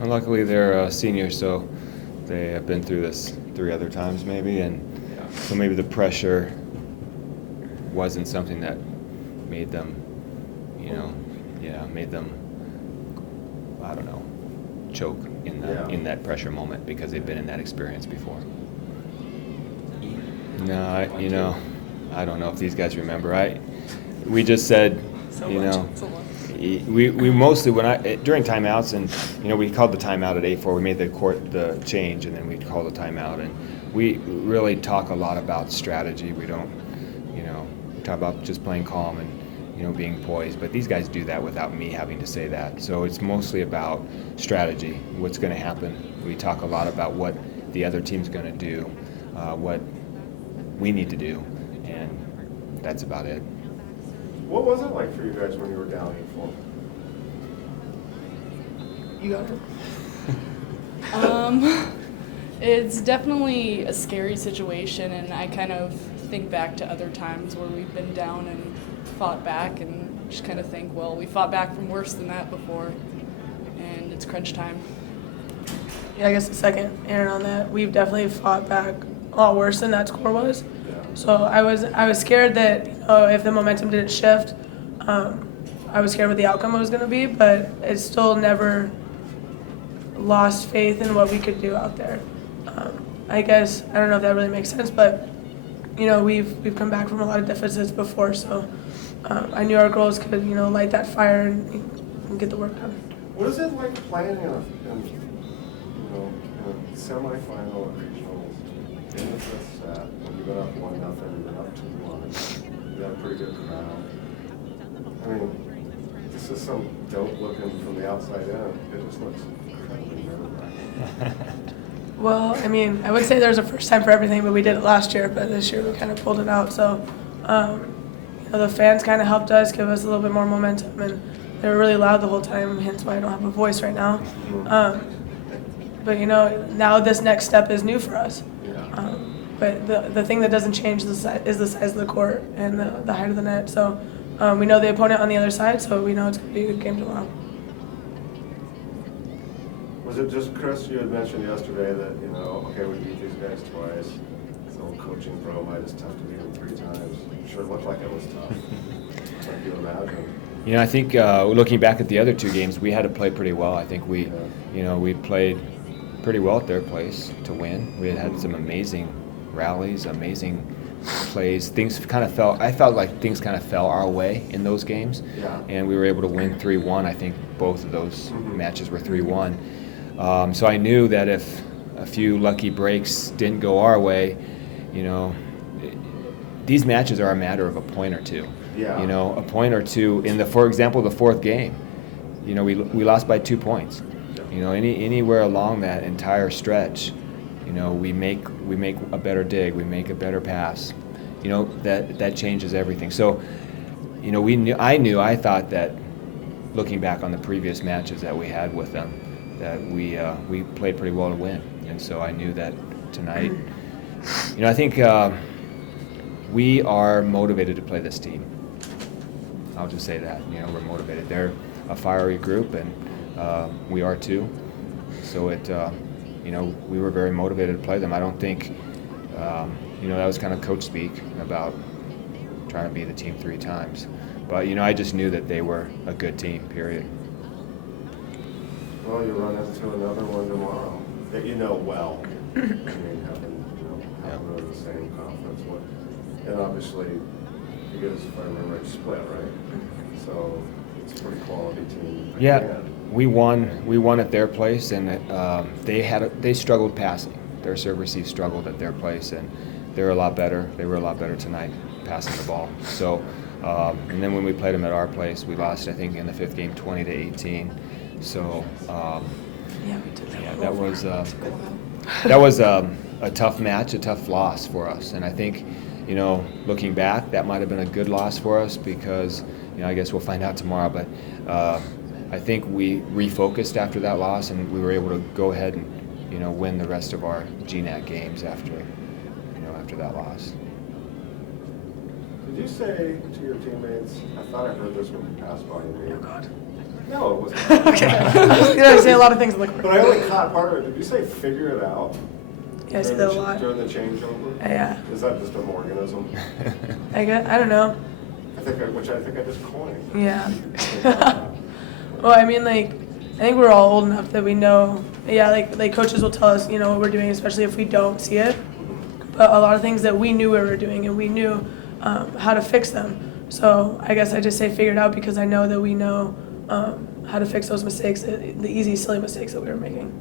And luckily they're seniors, so they have been through this 3 other times maybe, and so maybe the pressure wasn't something that made them, made them, I don't know, choke in that pressure moment because they've been in that experience before. No, I don't know if these guys remember. We just said, we mostly during timeouts, and we called the timeout at 8-4. We made the change, and then we called the timeout, and we really talk a lot about strategy. We don't, talk about just playing calm and being poised. But these guys do that without me having to say that. So it's mostly about strategy. What's going to happen? We talk a lot about what the other team's going to do, what we need to do, and that's about it. What was it like for you guys when you were down 8-4? You got it. It's definitely a scary situation, and I kind of think back to other times where we've been down and fought back, and just kind of think, well, we fought back from worse than that before, and it's crunch time. Yeah, I guess the second Aaron on that, we've definitely fought back a lot worse than that score was. So I was scared that if the momentum didn't shift, I was scared what the outcome was going to be, but it still never lost faith in what we could do out there. I guess I don't know if that really makes sense, but we've come back from a lot of deficits before, so I knew our girls could light that fire and get the work done. What is it like playing in a semifinal at regionals in the fifth set when you got up 1-0 and then up 2-1? You got a pretty good crowd. I mean, this is some dope looking from the outside in. It just looks incredibly nerve-wracking. Well, I mean, I would say there's a first time for everything, but we did it last year, but this year we kind of pulled it out. So, the fans kind of helped us, give us a little bit more momentum, and they were really loud the whole time, hence why I don't have a voice right now. But now this next step is new for us. But the thing that doesn't change is the size of the court and the height of the net. So we know the opponent on the other side, so we know it's going to be a good game tomorrow. Was it just, Chris, you had mentioned yesterday that, okay, we beat these guys twice. This old coaching bromide, it's tough to beat them 3 times. Sure looked like it was tough. Like you imagine. I think looking back at the other 2 games, we had to play pretty well. I think we played pretty well at their place to win. We had some amazing rallies, amazing plays. I felt like things kind of fell our way in those games, and we were able to win 3-1. I think both of those matches were 3-1. So I knew that if a few lucky breaks didn't go our way, these matches are a matter of a point or two. A point or two for example, the 4th game. We lost by 2 points. Anywhere along that entire stretch, we make a better dig, we make a better pass. That changes everything. So, I thought that looking back on the previous matches that we had with them, that we played pretty well to win. And so I knew that tonight, I think we are motivated to play this team. I'll just say that, we're motivated. They're a fiery group, and we are too. So we were very motivated to play them. I don't think, that was kind of coach speak about trying to be the team 3 times. But, I just knew that they were a good team, period. Well, you run into another one tomorrow that well. I mean, having the same conference. And obviously, you guys, if I remember, split, right? So it's a pretty quality team. Yeah, we won at their place, and they struggled passing. Their serve receive struggled at their place, and they're a lot better. They were a lot better tonight passing the ball. So, and then when we played them at our place, we lost, I think, in the 5th game, 20-18. So, that was a tough match, a tough loss for us. And I think, looking back, that might have been a good loss for us because, I guess we'll find out tomorrow. But I think we refocused after that loss, and we were able to go ahead and, win the rest of our GNAT games after that loss. Did you say to your teammates, I thought I heard this when you passed by me, No, it wasn't. Okay. You know, I say a lot of things in the court. But I only caught part of it. Did you say figure it out? Yeah, I say that a lot. During the changeover? Yeah. Is that just a Morganism? I don't know. Which I think I just coined. Yeah. Well, I mean, like, I think we're all old enough that we know, yeah, like coaches will tell us, you know, what we're doing, especially if we don't see it. But a lot of things that we knew we were doing and we knew how to fix them. So I guess I just say figure it out because I know that we know how to fix those mistakes, the easy, silly mistakes that we were making.